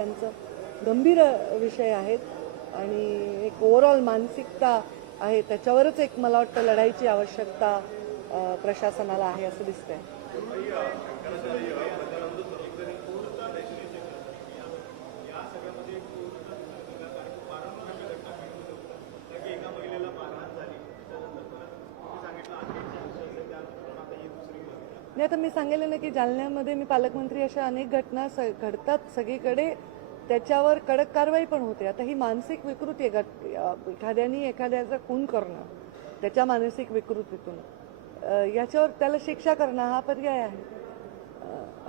त्यांचं गंभीर विषय आहेत आणि एक ओव्हरऑल मानसिकता आहे, त्याच्यावरच एक मला वाटतं लढाईची आवश्यकता प्रशासनाला आहे असं दिसतंय. नाही, आता मी सांगेल ना की जालन्यामध्ये मी पालकमंत्री अशा अनेक घटना घडतात सगळीकडे, त्याच्यावर कडक कारवाई पण होते. आता ही मानसिक विकृती आहे, एखाद्याने एखाद्याचा खून करणं त्याच्या मानसिक विकृतीतून, याच्यावर त्याला शिक्षा करणं हा पर्याय आहे,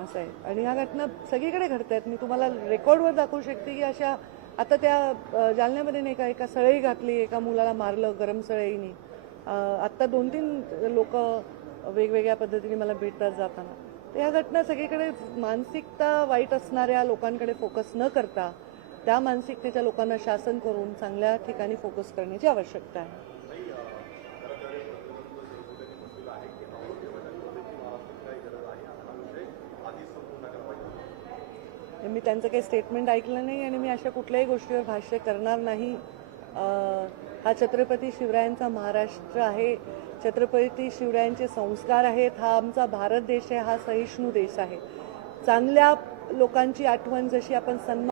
असं आहे. आणि ह्या घटना सगळीकडे घडत आहेत. मी तुम्हाला रेकॉर्डवर दाखवू शकते की अशा आता त्या जालन्यामध्ये नाही का एका सळई घातली, एका मुलाला मारलं गरम सळईनी. आत्ता 2-3 लोक वेगवेगळ्या पद्धतीने मला भेटतात जाताना. तर ह्या घटना सगळीकडे मानसिकता वाईट असणाऱ्या लोकांकडे फोकस न करता त्या मानसिकतेच्या लोकांना शासन करून चांगल्या ठिकाणी फोकस करण्याची आवश्यकता आहे. मी त्यांचं काही स्टेटमेंट ऐकलं नाही आणि मी अशा कुठल्याही गोष्टीवर भाष्य करणार नाही. हा छत्रपती शिवरायांचा महाराष्ट्र आहे, छत्रपती शिवरायांचे संस्कार आहेत, हा आमचा भारत देश आहे, हा सहिष्णू देश आहे. चांगल्या लोकांची आठवण जशी आपण सन्मान